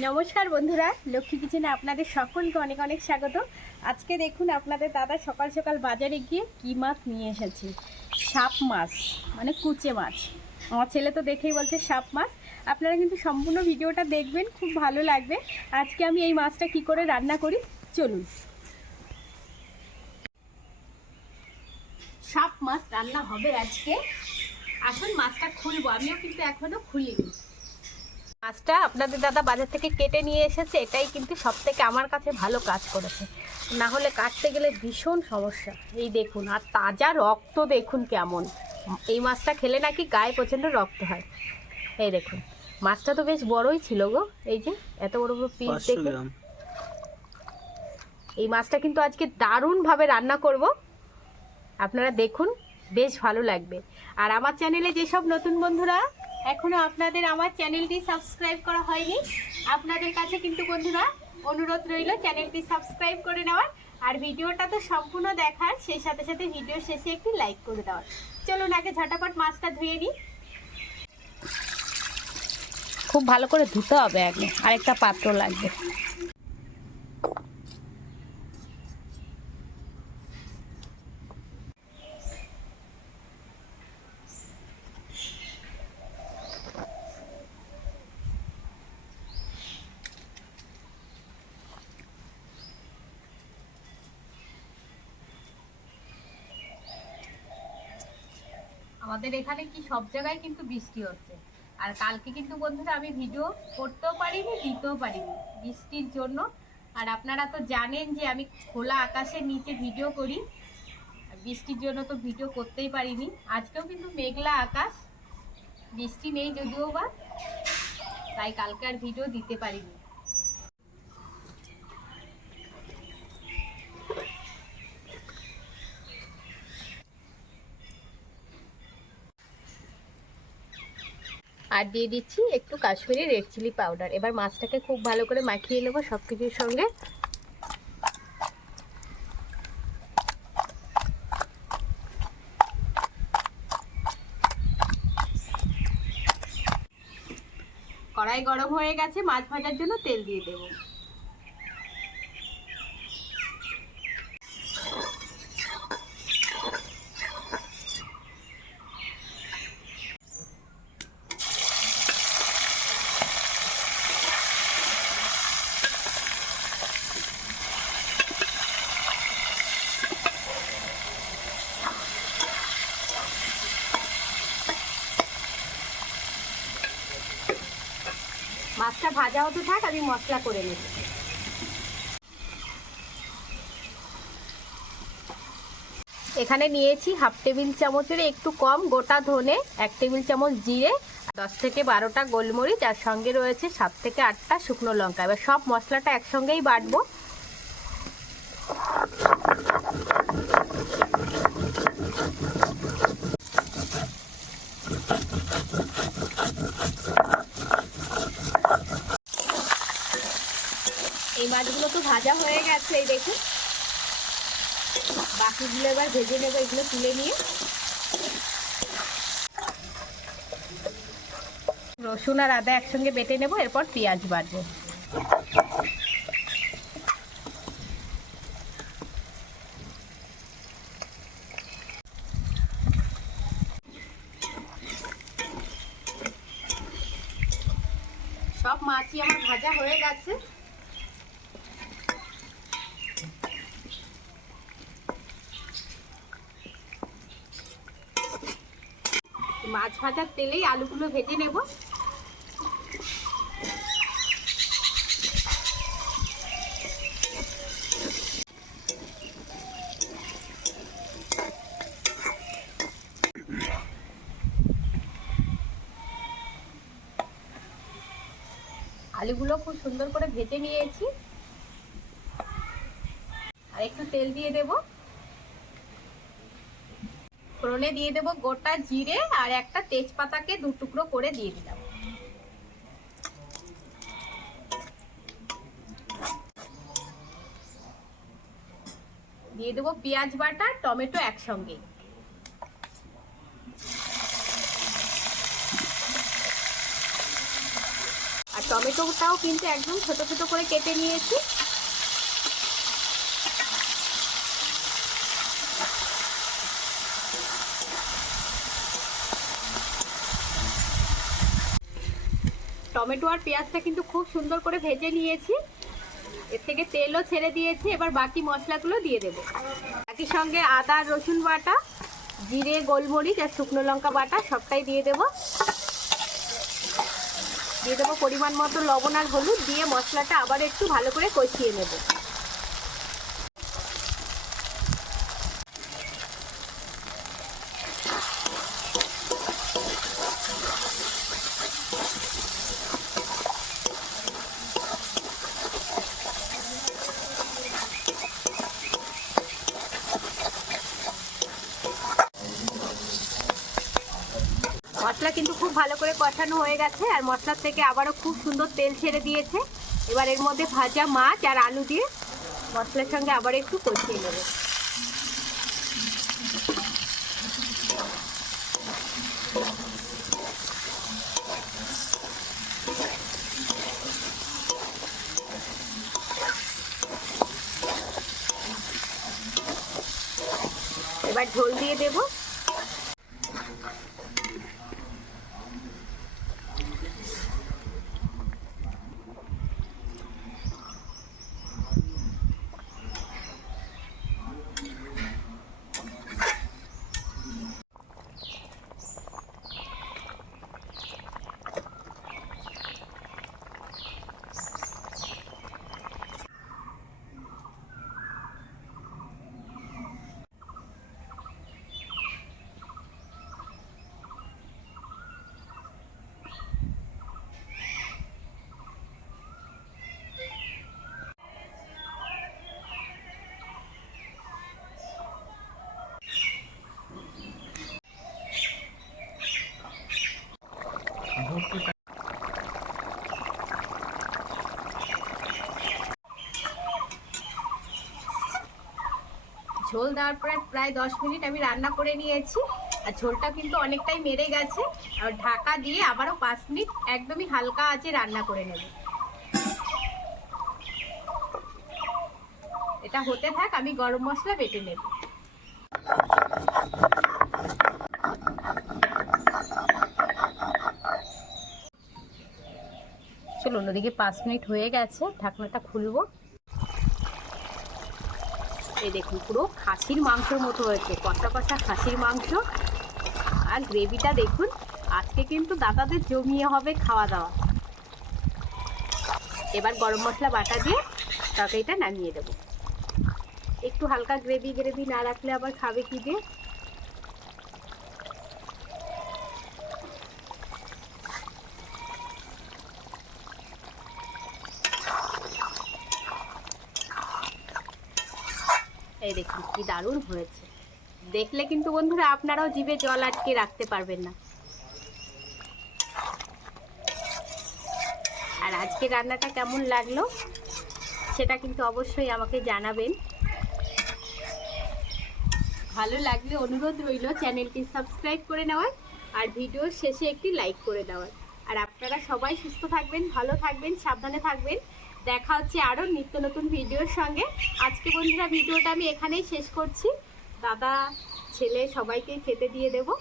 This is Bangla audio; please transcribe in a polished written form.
নমস্কার বন্ধুরা, লক্ষ্মী কিচেনে আপনাদের সকলকে অনেক অনেক স্বাগত। আজকে দেখুন আপনাদের দাদা সকাল সকাল বাজারে গিয়ে কি মাছ নিয়ে এসেছে। সাপ মাছ, মানে কুচে মাছ। আমার ছেলে তো দেখেই বলছে সাপ মাছ। আপনারা কিন্তু সম্পূর্ণ ভিডিওটা দেখবেন, খুব ভালো লাগবে। আজকে আমি এই মাছটা কি করে রান্না করি চলুন। সাপ মাছ রান্না হবে আজকে। আসুন মাছটা খুলবো, আমিও কিন্তু এখনো খুলিনি। মাছটা আপনাদের দাদা বাজার থেকে কেটে নিয়ে এসেছে, এটাই কিন্তু সব থেকে আমার কাছে ভালো কাজ করেছে। না হলে কাটতে গেলে ভীষণ সমস্যা। এই দেখুন, আর তাজা রক্ত দেখুন কেমন। এই মাছটা খেলে নাকি গায়ে প্রচণ্ড রক্ত হয়। এই দেখুন, মাছটা তো বেশ বড়ই ছিল গো। এই যে এত বড় বড় পিস দেখুন। এই মাছটা কিন্তু আজকে দারুণভাবে রান্না করব, আপনারা দেখুন, বেশ ভালো লাগবে। আর আমার চ্যানেলে যেসব নতুন বন্ধুরা এখনো আপনাদের আমার চ্যানেলটি সাবস্ক্রাইব করা হয়নি, আপনাদের কাছে কিন্তু বন্ধুরা অনুরোধ রইল চ্যানেলটি সাবস্ক্রাইব করে নেওয়ার, আর ভিডিওটা তো সম্পূর্ণ দেখার, সেই সাথে সাথে ভিডিও শেষে একটি লাইক করে দেওয়ার। চলুন আগে ঝটাপট মাছটা ধুয়ে নিই। খুব ভালো করে ধুতে হবে, আগে আরেকটা পাত্র লাগবে। আমাদের এখানে কি সব জায়গায় কিন্তু বৃষ্টি হচ্ছে। আর কালকে কিন্তু বন্ধুরা আমি ভিডিও করতেও পারিনি, দিতেও পারিনি বৃষ্টির জন্য। আর আপনারা তো জানেন যে আমি খোলা আকাশের নিচে ভিডিও করি, বৃষ্টির জন্য তো ভিডিও করতেই পারিনি। আজকেও কিন্তু মেঘলা আকাশ, বৃষ্টি নেই যদিও বা, তাই কালকে আর ভিডিও দিতে পারিনি। আর দিয়ে দিচ্ছি একটু কাশ্মীরি রেড চিলি পাউডার। এবার মাছটাকে খুব ভালো করে মাখিয়ে নেবো সব কিছুর সঙ্গে। কড়াই গরম হয়ে গেছে, মাছ ভাজার জন্য তেল দিয়ে দেবো। মাছটা ভাজা হতে থাক, আমি মশলা করে নেব। এখানে নিয়েছি হাফ টেবিল চামচের একটু কম গোটা ধনে, 1 টেবিল চামচ জিরে, 10 থেকে 12টা গোলমরিচ, আর সঙ্গে রয়েছে 7 থেকে 8টা শুকনো লঙ্কা। এবার সব মশলাটা একসঙ্গেই বাটবো। এই মাছগুলো তো ভাজা হয়ে গেছে, এই দেখুন। বাকিগুলো এবার ভেজে নেবো, এগুলো তুলে নিয়ে। রসুন আর আদা একসঙ্গে বেটে নেব, এরপর পেঁয়াজ বাটবো। সব মাছই আমার ভাজা হয়ে গেছে। মাছ ভাজার তেলেই আলুগুলো ভেজে নেব। আলুগুলো খুব সুন্দর করে ভেজে নিয়েছি। আর একটু তেল দিয়ে দেব। ফোড়নে দিয়ে দেব গোটা জিরে, আর একটা তেজপাতাকে 2 টুকরো করে দিয়ে দিলাম। দিয়ে দেবো পেঁয়াজ বাটা, টমেটো একসঙ্গে। আর টমেটো টমেটোটাও কিন্তু একদম ছোট ছোট করে কেটে নিয়েছি। টমেটো আর পেঁয়াজটা কিন্তু খুব সুন্দর করে ভেজে নিয়েছি, এর থেকে তেলও ছেড়ে দিয়েছি। এবার বাকি মশলাগুলো দিয়ে দেব। একই সঙ্গে আদা রসুন বাটা, জিরে গোলমরিচ আর শুকনো লঙ্কা বাটা সবটাই দিয়ে দেব। দিয়ে দেবো পরিমাণ মতো লবণ আর হলুদ, দিয়ে মশলাটা আবার একটু ভালো করে কষিয়ে নেব। মশলা কিন্তু খুব ভালো করে কষানো হয়ে গেছে, আর মশলার থেকে আবারও খুব সুন্দর তেল ছেড়ে দিয়েছে। এবার এর মধ্যে ভাজা মাছ আর আলু দিয়ে মশলার সঙ্গে আবার একটু কষিয়ে নেব। এবার ঝোল দিয়ে দেব। ঝোল দেওয়ার পরে প্রায় 10 মিনিট আমি রান্না করে নিয়েছি, আর ঝোলটা কিন্তু অনেকটাই মেরে গেছে। আর ঢাকা দিয়ে আবারও 5 মিনিট একদমই হালকা আঁচে রান্না করে নেব। এটা হতে থাক, আমি গরম মশলা বেটে নেব। চলো অন্যদিকে 5 মিনিট হয়ে গেছে, ঢাকনাটা খুলবো। এই দেখুন পুরো খাসির মাংসের মতো হয়েছে, কষা কষা খাসির মাংস। আর গ্রেভিটা দেখুন, আজকে কিন্তু দাদাদের জমিয়ে হবে খাওয়া দাওয়া। এবার গরম মশলা বাটা দিয়ে তরকারিটা নামিয়ে দেব। একটু হালকা গ্রেভি গ্রেভি না রাখলে আবার খাবে কি দিয়ে। এই দেখুন কি দারুণ হয়েছে, দেখলে কিন্তু বন্ধুরা আপনারাও জিভে জল আটকে রাখতে পারবেন না। আর আজকে রান্নাটা কেমন লাগলো সেটা কিন্তু অবশ্যই আমাকে জানাবেন। ভালো লাগলে অনুরোধ রইল চ্যানেলটি সাবস্ক্রাইব করে নেওয়ার, আর ভিডিওর শেষে একটি লাইক করে দেওয়ার। আর আপনারা সবাই সুস্থ থাকবেন, ভালো থাকবেন, সাবধানে থাকবেন। দেখা হচ্ছে আরও নিত্য নতুন ভিডিওর সঙ্গে। আজকে বন্ধুরা ভিডিওটা আমি এখানেই শেষ করছি। দাদা ছেলে সবাইকে খেতে দিয়ে দেবো।